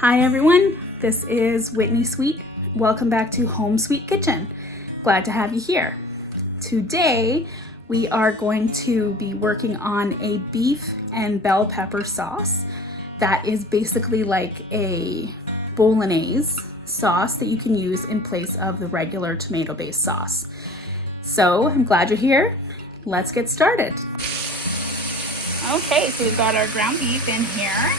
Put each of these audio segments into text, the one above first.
Hi everyone, this is Whitney Sweet. Welcome back to Home.SweetKitchen. Glad to have you here. Today we are going to be working on a beef and bell pepper sauce that is basically like a bolognese sauce that you can use in place of the regular tomato-based sauce. So I'm glad you're here. Let's get started. Okay, so we've got our ground beef in here.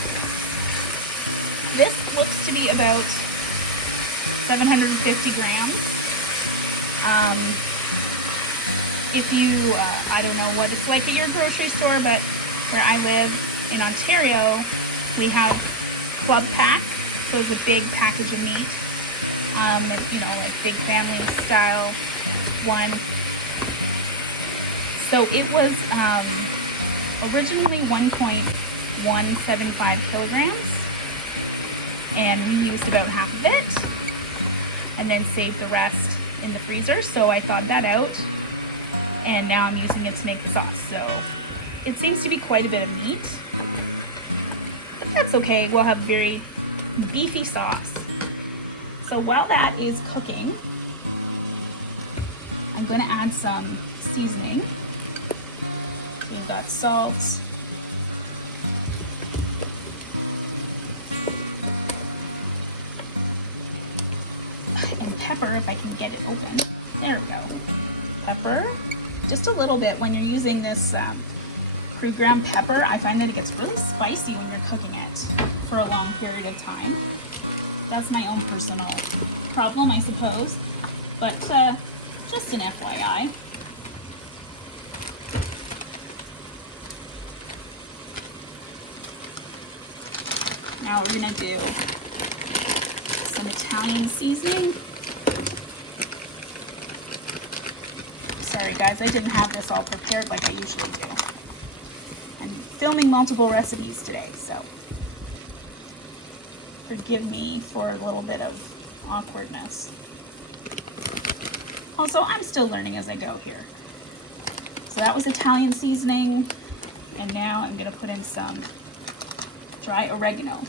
This looks to be about 750 grams. If you, I don't know what it's like at your grocery store, but where I live in Ontario, we have club pack. So it's a big package of meat. You know, like big family style one. So it was originally 1.175 kilograms. And we used about half of it and then saved the rest in the freezer. So I thawed that out and now I'm using it to make the sauce. So it seems to be quite a bit of meat, but that's okay. We'll have very beefy sauce. So while that is cooking, I'm going to add some seasoning. We've got salt, and pepper, if I can get it open. There we go. Pepper, just a little bit. When you're using this crude ground pepper, I find that it gets really spicy when you're cooking it for a long period of time. That's my own personal problem, I suppose, but just an FYI. Now we're gonna do some Italian seasoning. Sorry guys, I didn't have this all prepared like I usually do. I'm filming multiple recipes today, so forgive me for a little bit of awkwardness. Also, I'm still learning as I go here. So that was Italian seasoning, and now I'm gonna put in some dry oregano.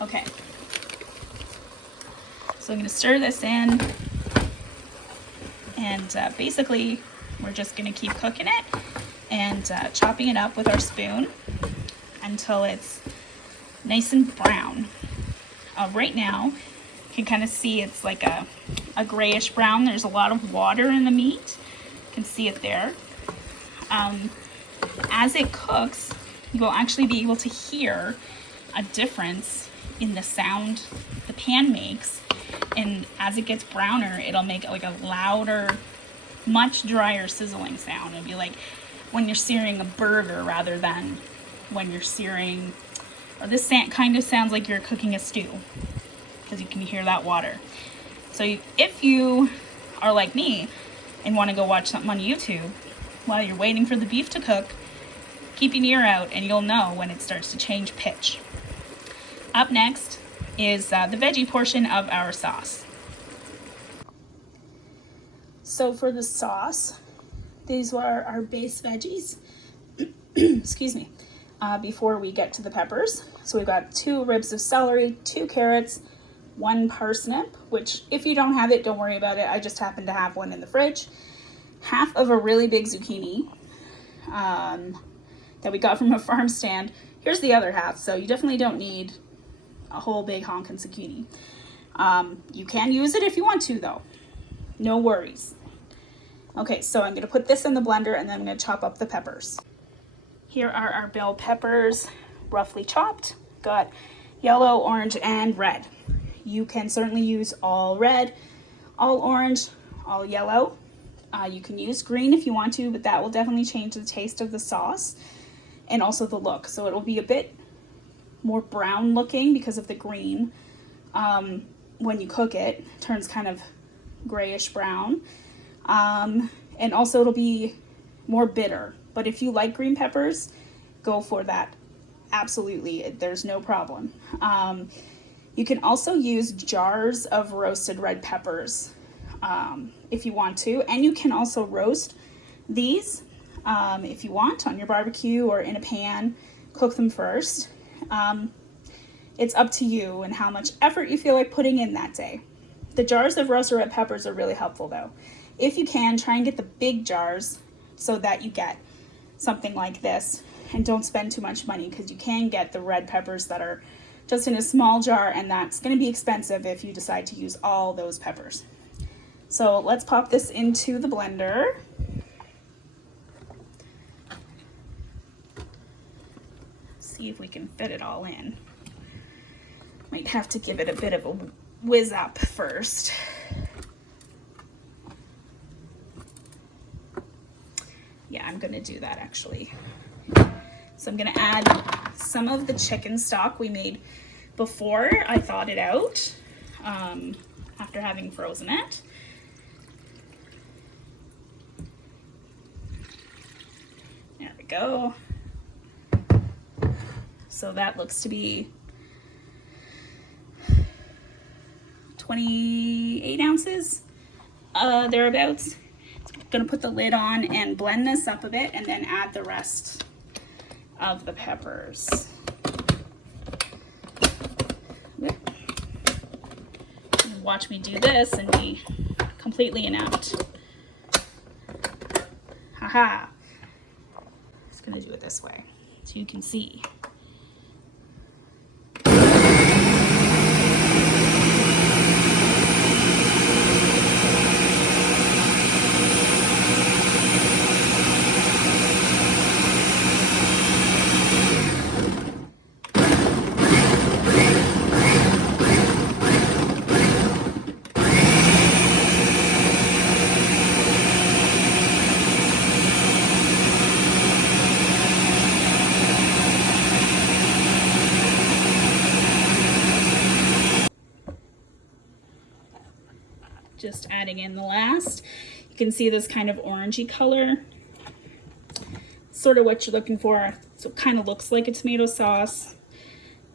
Okay, so I'm going to stir this in, and basically we're just going to keep cooking it and chopping it up with our spoon until it's nice and brown. Right now you can kind of see it's like a grayish brown. There's a lot of water in the meat. You can see it there. As it cooks, you will actually be able to hear a difference in the sound the pan makes, and as it gets browner, it'll make like a louder, much drier sizzling sound. It'll be like when you're searing a burger rather than when you're searing, or this kind of sounds like you're cooking a stew because you can hear that water. So if you are like me and want to go watch something on YouTube while you're waiting for the beef to cook, keep your ear out and you'll know when it starts to change pitch. Up next is the veggie portion of our sauce. So for the sauce, these are our base veggies, excuse me, before we get to the peppers. So we've got 2 ribs of celery, 2 carrots, 1 parsnip, which if you don't have it, don't worry about it. I just happen to have one in the fridge. Half of a really big zucchini that we got from a farm stand. Here's the other half, so you definitely don't need a whole big honkin' zucchini. You can use it if you want to though. No worries. Okay, so I'm gonna put this in the blender and then I'm gonna chop up the peppers. Here are our bell peppers, roughly chopped. Got yellow, orange, and red. You can certainly use all red, all orange, all yellow. You can use green if you want to, but that will definitely change the taste of the sauce and also the look. So it'll be a bit more brown looking because of the green. When you cook it, it turns kind of grayish brown. And also it'll be more bitter. But if you like green peppers, go for that. Absolutely, there's no problem. You can also use jars of roasted red peppers. if you want to. And you can also roast these if you want on your barbecue or in a pan. Cook them first. It's up to you and how much effort you feel like putting in that day. The jars of roasted red peppers are really helpful though. If you can, try and get the big jars so that you get something like this and don't spend too much money, because you can get the red peppers that are just in a small jar, and that's going to be expensive if you decide to use all those peppers. So let's pop this into the blender. See if we can fit it all in. Might have to give it a bit of a whiz up first. Yeah, I'm gonna do that actually. So I'm gonna add some of the chicken stock we made before I thawed it out, after having frozen it. There we go. So that looks to be 28 ounces, thereabouts. Gonna put the lid on and blend this up a bit and then add the rest of the peppers. Watch me do this and be completely inept. Haha. Just gonna do it this way so you can see. Just adding in the last. You can see this kind of orangey color. Sort of what you're looking for. So it kind of looks like a tomato sauce.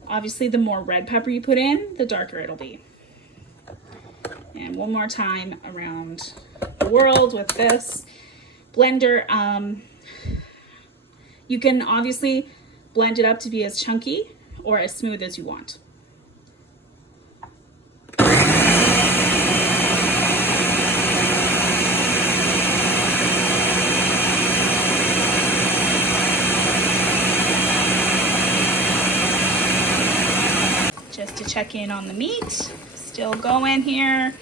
Obviously, the more red pepper you put in, the darker it'll be. And one more time around the world with this blender. You can obviously blend it up to be as chunky or as smooth as you want. Just to check in on the meat, still going here.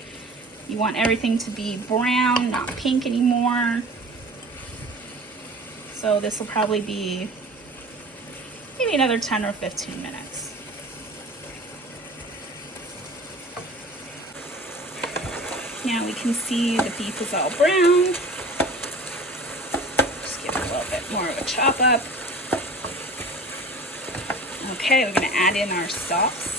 You want everything to be brown, not pink anymore. So this will probably be maybe another 10 or 15 minutes. Now we can see the beef is all brown. Just give it a little bit more of a chop up. Okay, we're gonna add in our sauce.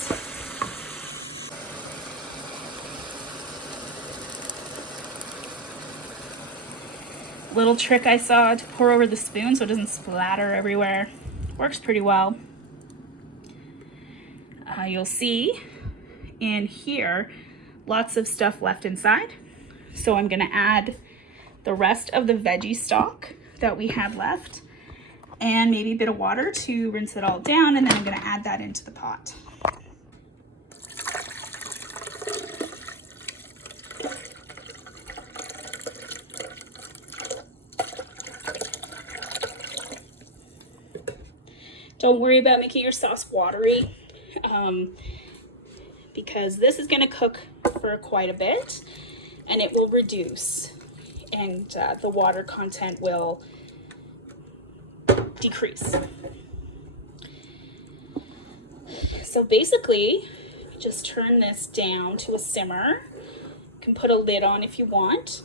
Little trick I saw to pour over the spoon so it doesn't splatter everywhere. Works pretty well. You'll see in here lots of stuff left inside. So I'm gonna add the rest of the veggie stock that we had left and maybe a bit of water to rinse it all down, and then I'm gonna add that into the pot. Don't worry about making your sauce watery, because this is gonna cook for quite a bit and it will reduce, and the water content will decrease. So basically, just turn this down to a simmer. You can put a lid on if you want.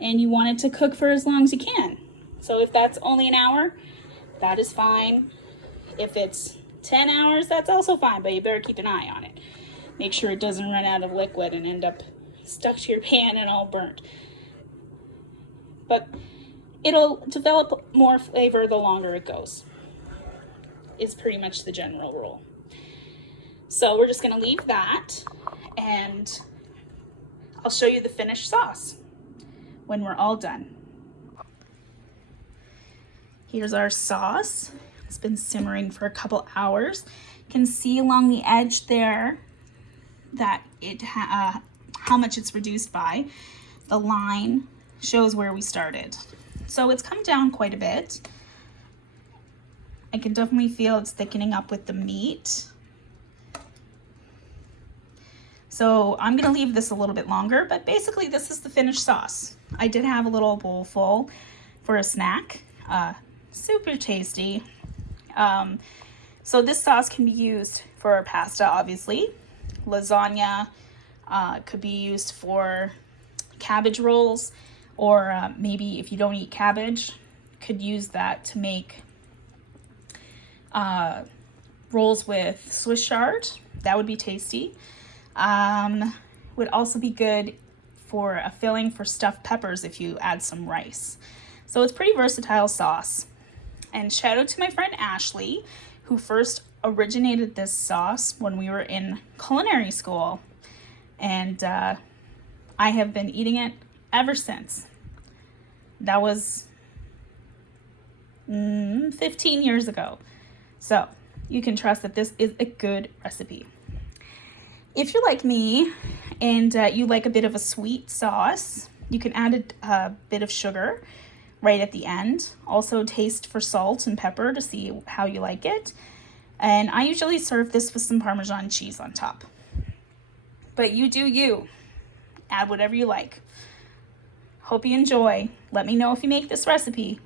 And you want it to cook for as long as you can. So if that's only an hour, that is fine. If it's 10 hours, that's also fine, but you better keep an eye on it. Make sure it doesn't run out of liquid and end up stuck to your pan and all burnt. But it'll develop more flavor the longer it goes, is pretty much the general rule. So we're just gonna leave that, and I'll show you the finished sauce when we're all done. Here's our sauce. It's been simmering for a couple hours. You can see along the edge there that how much it's reduced by. The line shows where we started. So it's come down quite a bit. I can definitely feel it's thickening up with the meat. So I'm gonna leave this a little bit longer, but basically this is the finished sauce. I did have a little bowl full for a snack. Super tasty. So this sauce can be used for pasta, obviously. Lasagna, could be used for cabbage rolls, or maybe if you don't eat cabbage, could use that to make rolls with Swiss chard. That would be tasty. Would also be good for a filling for stuffed peppers if you add some rice. So it's pretty versatile sauce. And shout out to my friend Ashley, who first originated this sauce when we were in culinary school. And I have been eating it ever since. That was 15 years ago. So you can trust that this is a good recipe. If you're like me and you like a bit of a sweet sauce, you can add a bit of sugar right at the end. Also taste for salt and pepper to see how you like it. And I usually serve this with some Parmesan cheese on top. But you do you. Add whatever you like. Hope you enjoy. Let me know if you make this recipe.